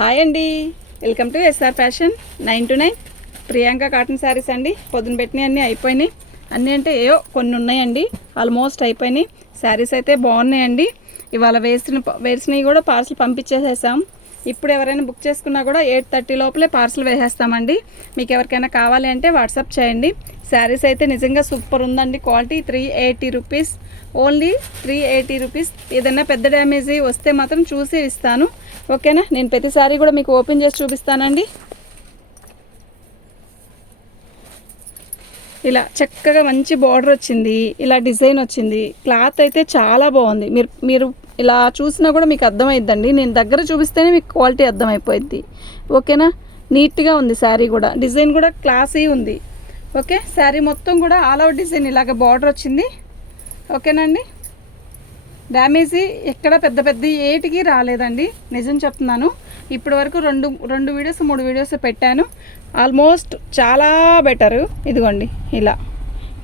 Hi అండి, welcome to S R fashion 9 to 9 Priyanka cotton saris అండి. పొద్దున పెట్టినవి అన్నీ అయిపోయినాయి. అన్నీ అంటే ఏవో కొన్ని ఉన్నాయండి, ఆల్మోస్ట్ అయిపోయినాయి. శారీస్ అయితే బాగున్నాయండి. ఇవాళ వేసినవి కూడా పార్సల్ పంపించేసేసాం. ఇప్పుడు ఎవరైనా బుక్ చేసుకున్నా కూడా 8:30 లోపలే పార్సల్ వేసేస్తామండి. మీకు ఎవరికైనా కావాలి అంటే వాట్సాప్ చేయండి. శారీస్ అయితే నిజంగా సూపర్ ఉందండి. Quality 380 rupees, only 380 rupees. ఏదైనా పెద్ద డ్యామేజ్ వస్తే మాత్రం చూసి ఇస్తాను, ఓకేనా. నేను ప్రతిసారి కూడా మీకు ఓపెన్ చేసి చూపిస్తానండి. ఇలా చక్కగా మంచి బార్డర్ వచ్చింది, ఇలా డిజైన్ వచ్చింది. క్లాత్ అయితే చాలా బాగుంది. మీరు ఇలా చూసినా కూడా మీకు అర్థమైద్దండి. నేను దగ్గర చూపిస్తేనే మీకు క్వాలిటీ అర్థమైపోయింది, ఓకేనా. నీట్గా ఉంది శారీ కూడా, డిజైన్ కూడా క్లాసీ ఉంది, ఓకే. శారీ మొత్తం కూడా ఆల్ అవుట్ డిజైన్ ఇలాగ బార్డర్ వచ్చింది, ఓకేనండి. డ్యామేజీ ఎక్కడ పెద్ద ఏటికి రాలేదండి, నిజం చెప్తున్నాను. ఇప్పటి వరకు రెండు వీడియోస్ 3 వీడియోస్ పెట్టాను. ఆల్మోస్ట్ చాలా బెటరు. ఇదిగోండి ఇలా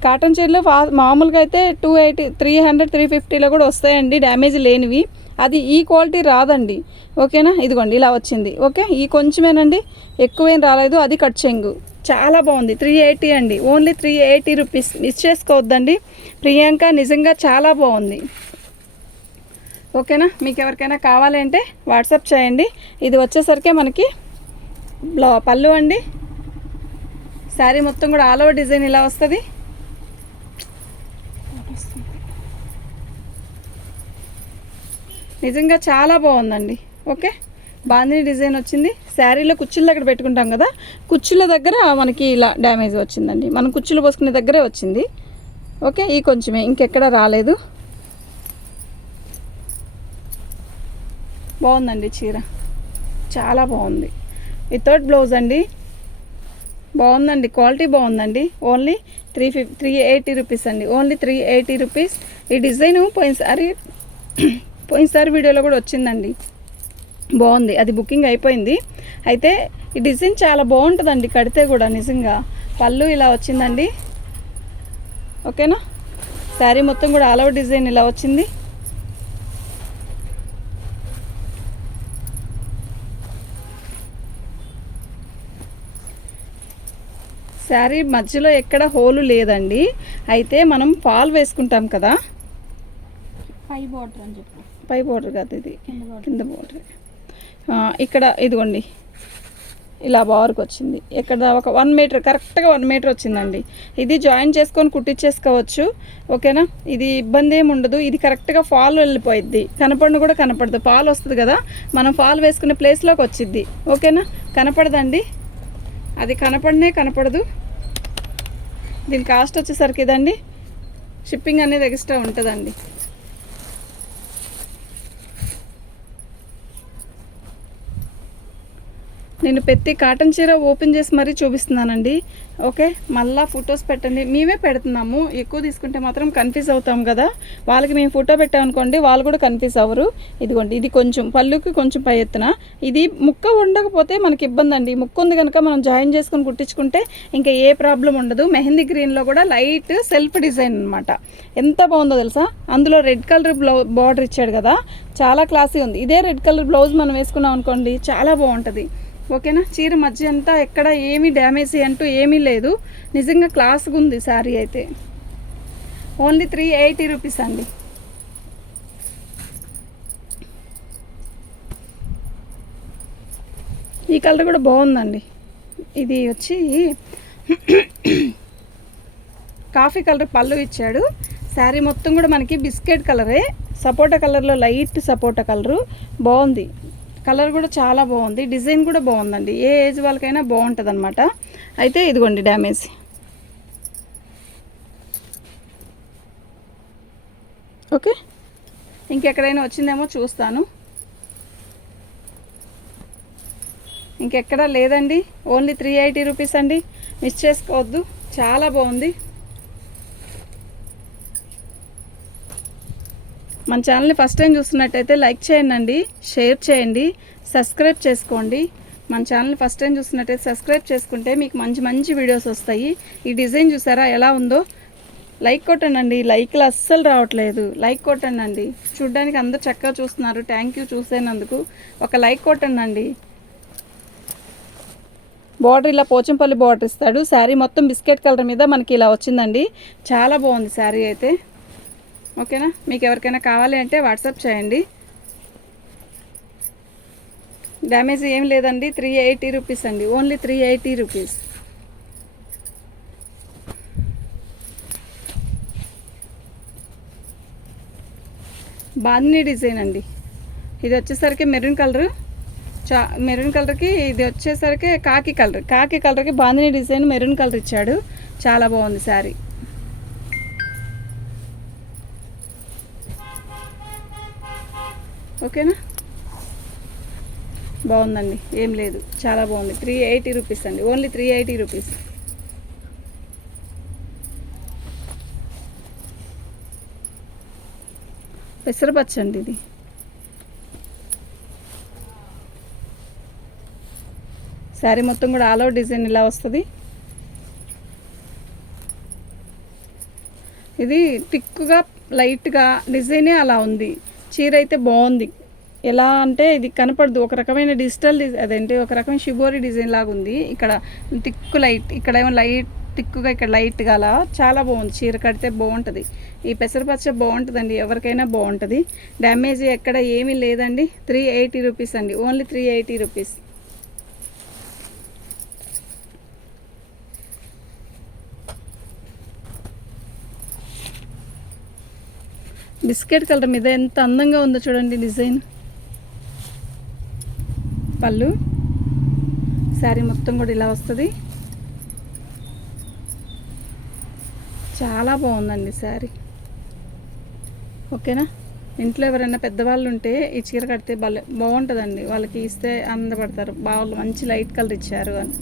కాటన్ చీరలు మామూలుగా అయితే 280, 300, 350లో కూడా వస్తాయండి డ్యామేజ్ లేనివి. అది ఈ క్వాలిటీ రాదండి, ఓకేనా. ఇదిగోండి ఇలా వచ్చింది, ఓకే. ఈ కొంచెమేనండి, ఎక్కువేం రాలేదు. అది కట్ చెంగు చాలా బాగుంది. 380 అండి, ఓన్లీ 380 రూపీస్. మిస్ చేసుకోవద్దండి. ప్రియాంక నిజంగా చాలా బాగుంది, ఓకేనా. మీకు ఎవరికైనా కావాలి అంటే వాట్సాప్ చేయండి. ఇది వచ్చేసరికి మనకి పళ్ళు అండి. శారీ మొత్తం కూడా ఆల్ ఓవర్ డిజైన్ ఇలా వస్తుంది. నిజంగా చాలా బాగుందండి, ఓకే. బాందిని డిజైన్ వచ్చింది. శారీలో కుచ్చుల దగ్గర పెట్టుకుంటాం కదా, కుచ్చుల దగ్గర మనకి ఇలా డ్యామేజ్ వచ్చిందండి. మనం కుచ్చులు పోసుకునే దగ్గరే వచ్చింది, ఓకే. ఈ కొంచెమే, ఇంకెక్కడ రాలేదు. బాగుందండి చీర, చాలా బాగుంది. వితౌట్ బ్లౌజ్ అండి, బాగుందండి. క్వాలిటీ బాగుందండి. ఓన్లీ 380 రూపీస్ అండి, ఓన్లీ 380 రూపీస్. ఈ డిజైను పోయినసారి వీడియోలో కూడా వచ్చిందండి, బాగుంది. అది బుకింగ్ అయిపోయింది. అయితే ఈ డిజైన్ చాలా బాగుంటుందండి కడితే కూడా, నిజంగా. పళ్ళు ఇలా వచ్చిందండి, ఓకేనా. శారీ మొత్తం కూడా ఆల్ ఓవర్ డిజైన్ ఇలా వచ్చింది. శారీ మధ్యలో ఎక్కడ హోలు లేదండి. అయితే మనం ఫాల్ వేసుకుంటాం కదా, పై బార్డర్ అని చెప్పు. పై బార్డర్ కాదు, ఇది కింద బార్డర్. ఇక్కడ ఇదిగోండి ఇలా బార్కి వచ్చింది. ఇక్కడ ఒక 1 మీటర్, కరెక్ట్గా 1 మీటర్ వచ్చిందండి. ఇది జాయిన్ చేసుకొని కుట్టించేసుకోవచ్చు, ఓకేనా. ఇది ఇబ్బంది ఏమి ఉండదు. ఇది కరెక్ట్గా ఫాల్ వెళ్ళిపోయిద్ది, కనపడిన కూడా కనపడదు. ఫాల్ వస్తుంది కదా, మనం ఫాల్ వేసుకునే ప్లేస్లోకి వచ్చిద్ది, ఓకేనా. కనపడదండి, అది కనపడదు. దీని కాస్ట్ వచ్చేసరికి ఇదండి. షిప్పింగ్ అనేది ఎక్స్ట్రా ఉంటుందండి. నేను ప్రతి కాటన్ చీర ఓపెన్ చేసి మరీ చూపిస్తున్నానండి, ఓకే. మళ్ళీ ఫొటోస్ పెట్టండి, మేమే పెడుతున్నాము. ఎక్కువ తీసుకుంటే మాత్రం కన్ఫ్యూజ్ అవుతాం కదా. వాళ్ళకి మేము ఫోటో పెట్టామనుకోండి, వాళ్ళు కూడా కన్ఫ్యూజ్ అవ్వరు. ఇదిగోండి, ఇది కొంచెం పళ్ళుకి కొంచెం పై ఎత్తున. ఇది ముక్క ఉండకపోతే మనకి ఇబ్బంది అండి. ముక్క ఉంది కనుక మనం జాయిన్ చేసుకొని కుట్టించుకుంటే ఇంకా ఏ ప్రాబ్లం ఉండదు. మెహందీ గ్రీన్లో కూడా లైట్ సెల్ఫ్ డిజైన్ అనమాట. ఎంత బాగుందో తెలుసా. అందులో రెడ్ కలర్ బార్డర్ ఇచ్చాడు కదా, చాలా క్లాసీ ఉంది. ఇదే రెడ్ కలర్ బ్లౌజ్ మనం వేసుకున్నాం అనుకోండి, చాలా బాగుంటుంది, ఓకేనా. చీర మధ్య అంతా ఎక్కడ ఏమీ డ్యామేజ్ అంటూ ఏమీ లేదు. నిజంగా క్లాస్గా ఉంది శారీ అయితే. ఓన్లీ 380 రూపీస్ అండి. ఈ కలర్ కూడా బాగుందండి. ఇది వచ్చి కాఫీ కలర్ పళ్ళు ఇచ్చాడు. శారీ మొత్తం కూడా మనకి బిస్కెట్ కలరే, సపోటా కలర్లో లైట్ సపోటా కలరు. బాగుంది, కలర్ కూడా చాలా బాగుంది. డిజైన్ కూడా బాగుందండి. ఏ ఏజ్ వాళ్ళకైనా బాగుంటుంది అనమాట. అయితే ఇదిగోండి డ్యామేజ్, ఓకే. ఇంకెక్కడైనా వచ్చిందేమో చూస్తాను. ఇంకెక్కడా లేదండి. ఓన్లీ 380 రూపీస్ అండి, మిస్ చేసుకోవద్దు. చాలా బాగుంది. మన ఛానల్ని ఫస్ట్ టైం చూస్తున్నట్టయితే లైక్ చేయండి, షేర్ చేయండి, సబ్స్క్రైబ్ చేసుకోండి. మన ఛానల్ని ఫస్ట్ టైం చూస్తున్నట్టయితే సబ్స్క్రైబ్ చేసుకుంటే మీకు మంచి వీడియోస్ వస్తాయి. ఈ డిజైన్ చూసారా ఎలా ఉందో. లైక్ కొట్టండి, లైక్లు అస్సలు రావట్లేదు. లైక్ కొట్టండి. చూడ్డానికి అందరు చక్కగా చూస్తున్నారు, థ్యాంక్ యూ చూసేనందుకు. ఒక లైక్ కొట్టండి. బార్డర్ ఇలా పోచంపల్లి బార్డర్ ఇస్తాడు. శారీ మొత్తం బిస్కెట్ కలర్ మీద మనకి ఇలా వచ్చిందండి. చాలా బాగుంది శారీ అయితే. ఓకేనా, మీకు ఎవరికైనా కావాలి అంటే వాట్సాప్ చేయండి. డ్యామేజ్ ఏం లేదండి. 380 రూపీస్ అండి, ఓన్లీ 380 రూపీస్. బాందిని డిజైన్ అండి. ఇది వచ్చేసరికి మెరూన్ కలర్, మెరూన్ కలర్కి ఇది వచ్చేసరికి కాకి కలర్కి బాందిని డిజైన్ మెరూన్ కలర్ ఇచ్చాడు. చాలా బాగుంది శారీ. ఓకేనా, బాగుందండి, ఏం లేదు, చాలా బాగుంది. 380 రూపీస్ అండి, ఓన్లీ 380 రూపీస్. పెసరపచ్చ అండి ఇది. శారీ మొత్తం కూడా ఆల్ ఓవర్ డిజైన్ ఇలా వస్తుంది. ఇది టిక్కుగా లైట్గా డిజైనే అలా ఉంది. చీర అయితే బాగుంది. ఎలా అంటే ఇది కనపడదు, ఒక రకమైన డిజిటల్ అదేంటి ఒక రకమైన షిబోరి డిజైన్ లాగా ఉంది. ఇక్కడ టిక్కు లైట్, ఇక్కడ ఏమో లైట్ టిక్కుగా, ఇక్కడ లైట్గా అలా చాలా బాగుంది. చీర కడితే బాగుంటుంది. ఈ పెసరపచ్చ బాగుంటుందండి, ఎవరికైనా బాగుంటుంది. డ్యామేజ్ ఎక్కడ ఏమీ లేదండి. 380 రూపీస్ అండి, ఓన్లీ 380 రూపీస్. బిస్కెట్ కలర్ మీద ఎంత అందంగా ఉందో చూడండి డిజైన్. పళ్ళు, శారీ మొత్తం కూడా ఇలా వస్తుంది. చాలా బాగుందండి శారీ. ఓకేనా, ఇంట్లో ఎవరైనా పెద్దవాళ్ళు ఉంటే ఈ చీర కడితే బాగుంటుందండి. వాళ్ళకి ఇస్తే ఆనందపడతారు. వాళ్ళు మంచి లైట్ కలర్ ఇచ్చారు అని.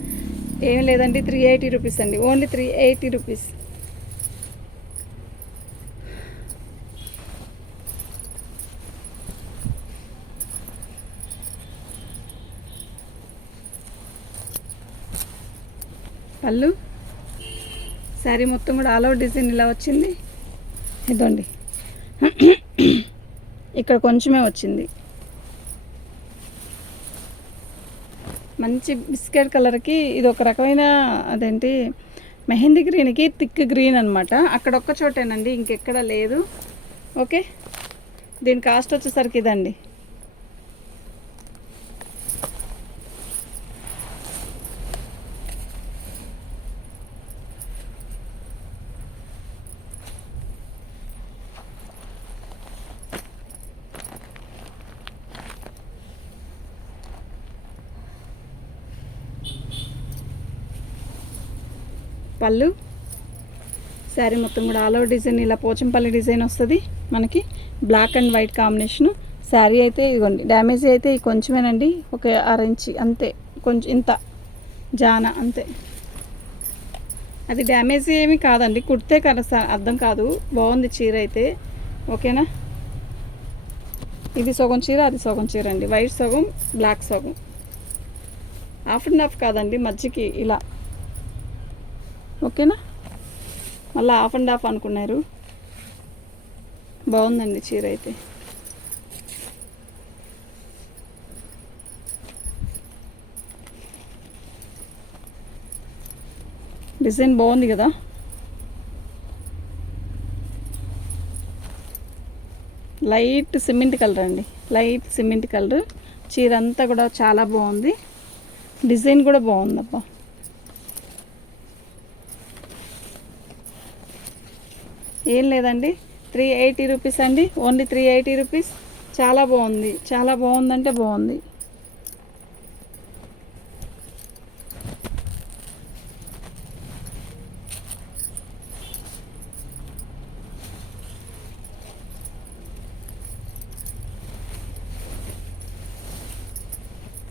ఏం లేదండి, 380 రూపీస్ అండి, ఓన్లీ 380 రూపీస్. పళ్ళు, శారీ మొత్తం కూడా ఆల్ ఓవర్ డిజైన్ ఇలా వచ్చింది. ఇదండి, ఇక్కడ కొంచెమే వచ్చింది. మంచి బిస్కెట్ కలర్కి ఇది ఒక రకమైన అదేంటి మెహందీ గ్రీన్కి థిక్ గ్రీన్ అనమాట. అక్కడ ఒక్క చోటేనండి, ఇంకెక్కడ లేదు. ఓకే, దీని కాస్ట్ వచ్చేసరికి ఇదండి. పళ్ళు, శారీ మొత్తం కూడా ఆల్ ఓవర్ డిజైన్ ఇలా పోచంపల్లి డిజైన్ వస్తుంది మనకి. Black and white combination. Sari అయితే ఇదిగోండి, డ్యామేజ్ అయితే కొంచెమేనండి, ఒక 6 ఇంచి అంతే, కొంచెం ఇంత జాన అంతే. అది డ్యామేజ్ ఏమీ కాదండి, కుడితే కదా అర్థం కాదు. బాగుంది చీర అయితే. ఓకేనా, ఇది సగం చీర, అది సగం చీర అండి. వైట్ సగం, బ్లాక్ సగం, హాఫ్ అండ్ హాఫ్ కాదండి, మధ్యకి ఇలా. ఓకేనా, మళ్ళీ హాఫ్ అండ్ హాఫ్ అనుకున్నారు. బాగుందండి చీర అయితే. డిజైన్ బాగుంది కదా. లైట్ సిమెంట్ కలర్ అండి, లైట్ సిమెంట్ కలర్. చీర అంతా కూడా చాలా బాగుంది. డిజైన్ కూడా బాగుందబ్బా. ఏం లేదండి, 380 రూపీస్ అండి, ఓన్లీ 380 రూపీస్. చాలా బాగుంది, చాలా బాగుందంటే బాగుంది.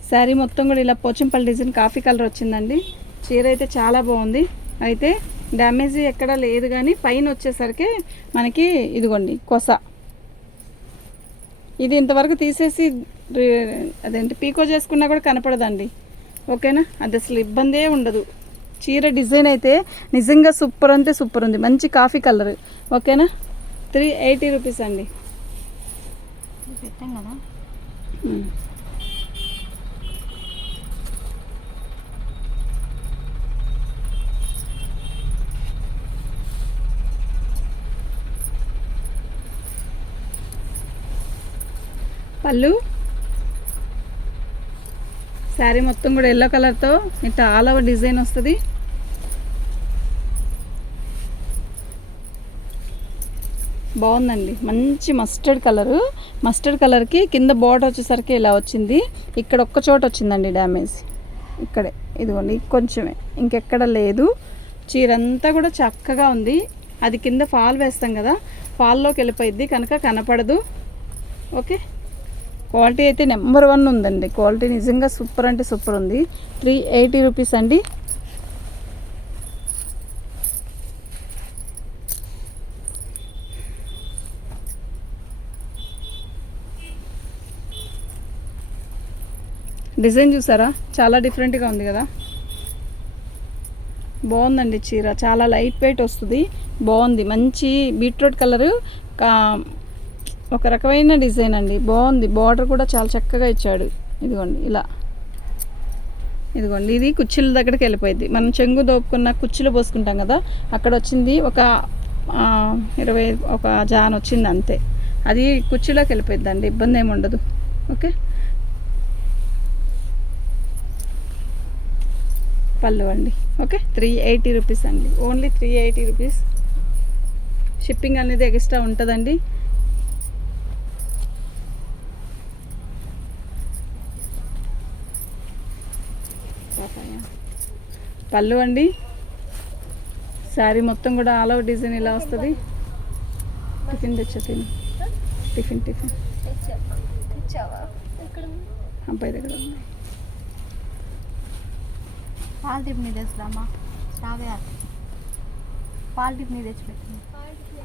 శారీ మొత్తం కూడా ఇలా పోచంపల్లి డిజైన్ కాఫీ కలర్ వచ్చిందండి. చీర అయితే చాలా బాగుంది. అయితే డ్యామేజ్ ఎక్కడా లేదు, కానీ పైన వచ్చేసరికి మనకి ఇదిగోండి కొస. ఇది ఇంతవరకు తీసేసి అదేంటి పీకో చేసుకున్నా కూడా కనపడదండి. ఓకేనా, అది అసలు ఇబ్బందే ఉండదు. చీర డిజైన్ అయితే నిజంగా సూపర్ అంటే సూపర్ ఉంది. మంచి కాఫీ కలర్. ఓకేనా, 380 రూపీస్ అండి. పెట్టాం కదా. పళ్ళు శారీ మొత్తం కూడా ఎల్లో కలర్తో ఇట్లా ఆల్ ఓవర్ డిజైన్ వస్తుంది. బాగుందండి, మంచి మస్టర్డ్ కలరు. మస్టర్డ్ కలర్కి కింద బోర్డర్ వచ్చేసరికి ఇలా వచ్చింది. ఇక్కడ ఒక్క చోట వచ్చిందండి డ్యామేజ్, ఇక్కడే ఇదిగోండి కొంచెమే, ఇంకెక్కడ లేదు. చీర అంతా కూడా చక్కగా ఉంది. అది కింద ఫాల్ వేస్తాం కదా, ఫాల్లోకి వెళ్ళిపోయిద్ది కనుక కనపడదు. ఓకే, క్వాలిటీ అయితే నెంబర్ 1 ఉందండి. క్వాలిటీ నిజంగా సూపర్ అంటే సూపర్ ఉంది. 380 రూపీస్ అండి. డిజైన్ చూసారా, చాలా డిఫరెంట్గా ఉంది కదా. బాగుందండి చీర, చాలా లైట్ వెయిట్ వస్తుంది. బాగుంది, మంచి బీట్రూట్ కలరు, ఒక రకమైన డిజైన్ అండి. బాగుంది, బార్డర్ కూడా చాలా చక్కగా ఇచ్చాడు. ఇదిగోండి ఇలా, ఇదిగోండి ఇది కుర్చీల దగ్గరికి వెళ్ళిపోయింది. మనం చెంగు దోపుకున్న కుర్చీలు పోసుకుంటాం కదా, అక్కడ వచ్చింది ఒక 20 ఒక జాన్ వచ్చింది అంతే. అది కుర్చీలోకి వెళ్ళిపోయింది అండి, ఇబ్బంది ఏమి ఉండదు. ఓకే, పళ్ళు అండి. ఓకే, 380 రూపీస్ అండి, ఓన్లీ 380 రూపీస్. షిప్పింగ్ అనేది ఎక్స్ట్రా ఉంటుందండి. పళ్ళు అండి, శారీ మొత్తం కూడా ఆల్ ఓవర్ డిజైన్ ఇలా వస్తుంది. టిఫిన్ తెచ్చా, టిఫిన్ అబ్బాయి దగ్గర ఉంది. పాలు టిఫిన్ తెచ్చుదామా, పాలు టిఫిన్ తెచ్చిపెట్టు.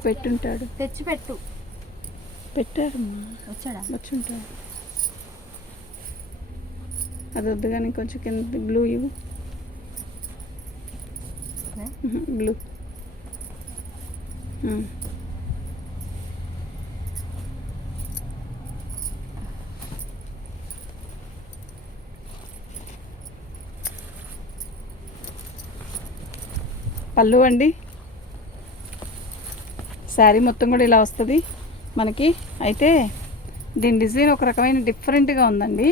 పెట్టుంటాడు, తెచ్చిపెట్టు. పెట్టాడమ్మా, వచ్చాడా? వచ్చుంటాడు. అది వద్దు కానీ కొంచెం కింద బ్లూ ఇవ్వు. బ్లూ పళ్ళు అండి, శారీ మొత్తం కూడా ఇలా వస్తుంది మనకి. అయితే దీని డిజైన్ ఒక రకమైన డిఫరెంట్గా ఉందండి.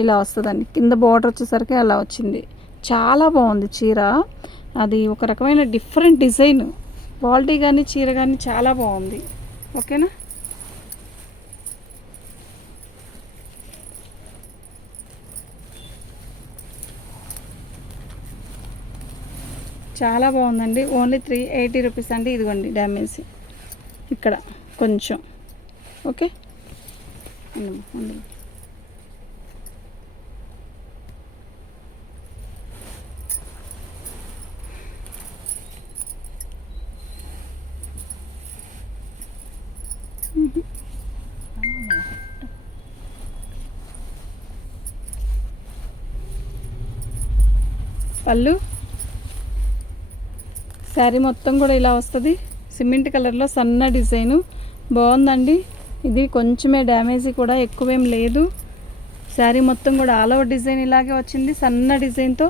ఇలా వస్తుందండి, కింద బార్డర్ వచ్చేసరికి అలా వచ్చింది. చాలా బాగుంది చీర. అది ఒక రకమైన డిఫరెంట్ డిజైన్. క్వాలిటీ కానీ చీర కానీ చాలా బాగుంది. ఓకేనా, చాలా బాగుందండి. ఓన్లీ 380 రూపీస్ అండి. ఇదిగోండి డ్యామేజ్ ఇక్కడ కొంచెం. ఓకే, పళ్ళు శారీ మొత్తం కూడా ఇలా వస్తుంది. సిమెంట్ కలర్లో సన్న డిజైను బాగుందండి. ఇది కొంచెమే డ్యామేజీ కూడా ఎక్కువేం లేదు. శారీ మొత్తం కూడా ఆల్ ఓవర్ డిజైన్ ఇలాగే వచ్చింది, సన్న డిజైన్తో.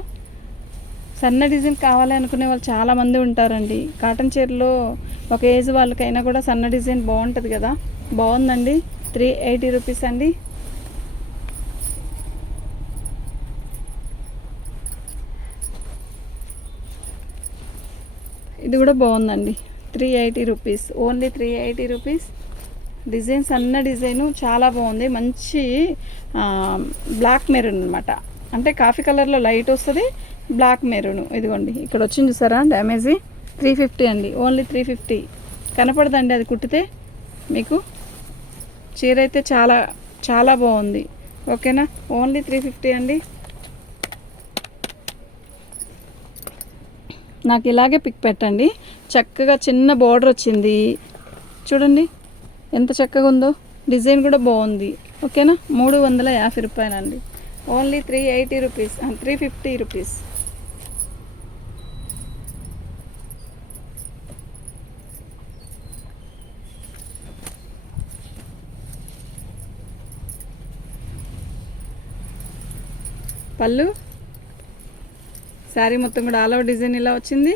సన్న డిజైన్ కావాలి అనుకునే వాళ్ళు చాలామంది ఉంటారండి. కాటన్ చీరలో ఒక ఏజ్ వాళ్ళకైనా కూడా సన్న డిజైన్ బాగుంటుంది కదా. బాగుందండి, 380 రూపీస్ అండి. ఇది కూడా బాగుందండి, 380 రూపీస్, ఓన్లీ 380 రూపీస్. డిజైన్ సన్న డిజైను చాలా బాగుంది. మంచి బ్లాక్ మెరూన్ అనమాట, అంటే కాఫీ కలర్లో లైట్ వస్తుంది, బ్లాక్ మెరూన్. ఇదిగోండి ఇక్కడ వచ్చింది చూసారా డ్యామేజీ. 350 అండి, ఓన్లీ 350. కనపడదండి అది కుట్టితే మీకు. చీర అయితే చాలా చాలా బాగుంది. ఓకేనా, ఓన్లీ 350 అండి. నాకు ఇలాగే పిక్ పెట్టండి. చక్కగా చిన్న బార్డర్ వచ్చింది చూడండి, ఎంత చక్కగా ఉందో. డిజైన్ కూడా బాగుంది. ఓకేనా, 350 రూపాయలండి, ఓన్లీ 380 రూపీస్, 350 రూపీస్. పళ్ళు శారీ మొత్తం కూడా ఆల్ ఓవర్ డిజైన్ ఇలా వచ్చింది.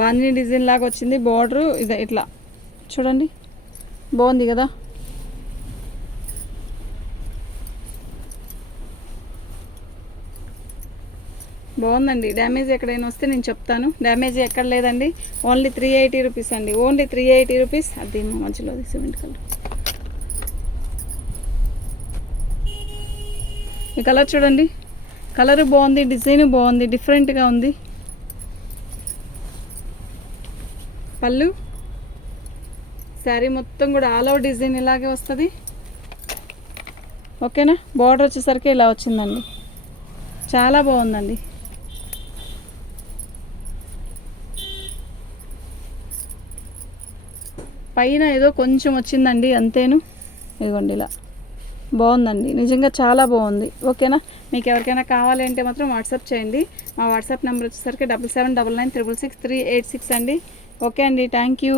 బాందిని డిజైన్ లాగా వచ్చింది. బార్డరు ఇది ఇట్లా చూడండి, బాగుంది కదా. బాగుందండి. డ్యామేజ్ ఎక్కడైనా వస్తే నేను చెప్తాను. డ్యామేజ్ ఎక్కడ లేదండి. ఓన్లీ 380 రూపీస్ అండి. Only 380 rupees. అది మా మధ్యలో అది సిమెంట్ కలర్. ఈ కలర్ చూడండి, కలర్ బాగుంది, డిజైన్ బాగుంది, డిఫరెంట్గా ఉంది. పళ్ళు శారీ మొత్తం కూడా ఆల్ ఓవర్ డిజైన్ ఇలాగే వస్తుంది. ఓకేనా. బార్డర్ వచ్చేసరికి ఇలా వచ్చిందండి, చాలా బాగుందండి. పైన ఏదో కొంచెం వచ్చిందండి అంతేను. ఇదిగోండి ఇలా బాగుందండి, నిజంగా చాలా బాగుంది. ఓకేనా. మీకు ఎవరికైనా కావాలి అంటే మాత్రం వాట్సాప్ చేయండి. మా వాట్సాప్ నెంబర్ వచ్చేసరికి 7799966386 అండి. ఓకే అండి, థ్యాంక్ యూ.